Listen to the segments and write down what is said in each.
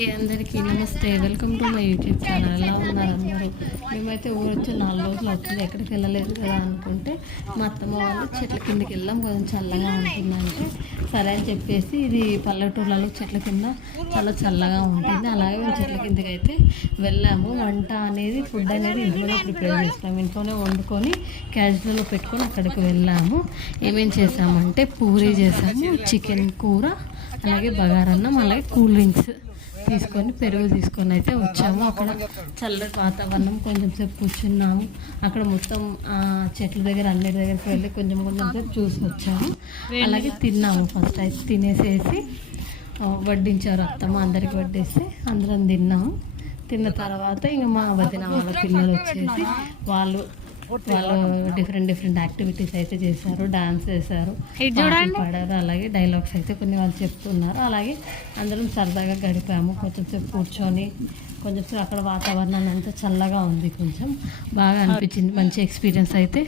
అండి, అందరికీ నమస్తే. Welcome to my YouTube channel. ఎలా ఉన్నారు అందరూ? మేమైతే ఊరు వచ్చి 4 రోజులు అవుతుంది, ఎక్కడికి వెళ్ళలేదు కదా అనుకుంటే మా అత్తమ్మ వాళ్ళు చెట్ల కిందకి వెళ్దాం, కొంచెం చల్లగా ఉంటుందంటే సరే అని చెప్పేసి, ఇది పల్లెటూర్లలో చెట్ల కింద చాలా చల్లగా ఉంటుంది. అలాగే మేము చెట్ల కిందకి అయితే వెళ్ళాము. వంట అనేది ఫుడ్ అనేది ఇంట్లోనే ప్రిపేర్ చేస్తాము, ఇంట్లోనే వండుకొని క్యాజువల్లో పెట్టుకొని అక్కడికి వెళ్ళాము. ఏమేం చేసామంటే పూరీ చేసాము, చికెన్ కూర, అలాగే బగారన్నం, అలాగే కూల్ డ్రింక్స్ తీసుకొని పెరుగు తీసుకొని అయితే వచ్చాము. అక్కడ చల్లటి వాతావరణం, కొంచెం సేపు కూర్చున్నాము. అక్కడ మొత్తం చెట్ల దగ్గర అన్నిటి దగ్గరికి వెళ్ళి కొంచెం సేపు చూసి వచ్చాము. అలాగే తిన్నాము. ఫస్ట్ అయితే తినేసేసి వడ్డించారు అత్తమ్మ, అందరికి వడ్డేసి అందరం తిన్నాము. తిన్న తర్వాత ఇంక మా వదిన వాళ్ళ పిల్లలు వచ్చేసి వాళ్ళు డిఫరెంట్ యాక్టివిటీస్ అయితే చేశారు, డాన్స్ చేశారు, పాడారు, అలాగే డైలాగ్స్ అయితే కొన్ని వాళ్ళు చెప్తున్నారు. అలాగే అందరం సరదాగా గడిపాము. కొంచెం సేపు కూర్చొని కొంచెం సేపు అక్కడ వాతావరణం అంతా చల్లగా ఉంది, కొంచెం బాగా అనిపించింది. మంచి ఎక్స్పీరియన్స్ అయితే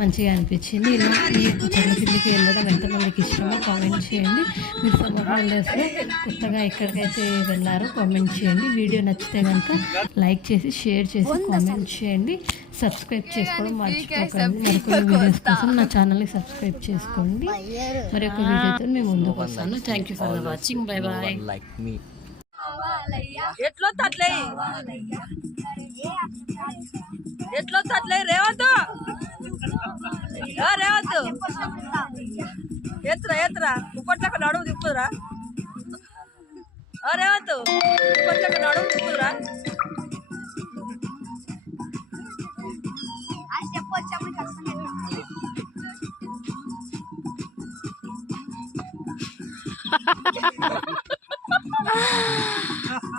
మంచిగా అనిపించింది. ఇలా ఈ చెట్ల కిందకి వెళ్ళడం ఎంతమందికి ఇష్టమో కామెంట్ చేయండి. మీరు సమ్మర్ హాలిడేస్లో కొత్తగా ఎక్కడికైతే వెళ్ళారో కామెంట్ చేయండి. వీడియో నచ్చితే కనుక లైక్ చేసి షేర్ చేసి కామెంట్ చేయండి. సబ్స్క్రైబ్ చేసుకోవడం మర్చిపోకండి. మరికొన్ని వీడియోస్ కోసం నా ఛానల్ని సబ్స్క్రైబ్ చేసుకోండి. మరి ఒక వీడియోతో మేము ముందుకు వస్తాను. Thank you for watching. Bye bye. ఎట్లొత్తట్లే రేవంత్ రేవంత్ ఎత్తురా ఉప్పట్లక నడుము తిప్పుదురా. రేవంత్ ఉప్పట్లక నడుము తిప్పుదురా.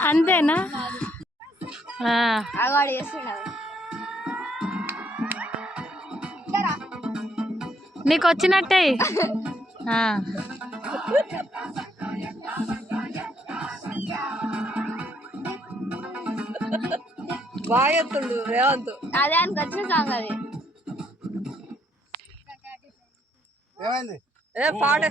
అంతేనా? నీకు వచ్చినట్టే. బాగా ఎత్తుండు రేవంత్. అదే ఆయనకు వచ్చిన సాంగ్ అది. పాడే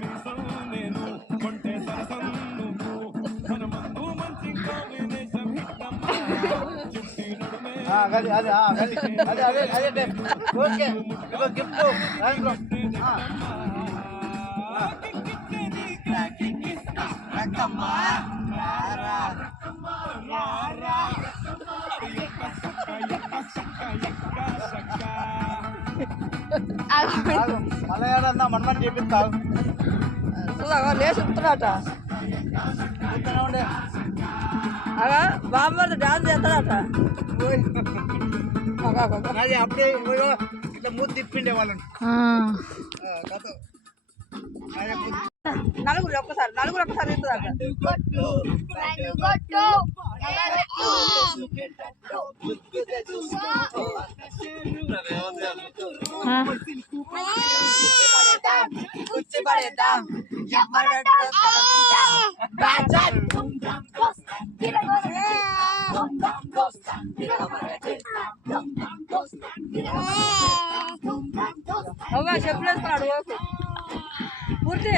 మనమని చేపిస్తావు లేచుతున్నాట. అగా బామ్మది డాన్స్ చేస్తాడట. అది అప్పుడే ఇట్లా మూడు తిప్పిండే వాళ్ళని. నలుగురు ఒక్కసారి ఇస్తుందట. చెప్పులేసుకున్నాడు పూర్తి.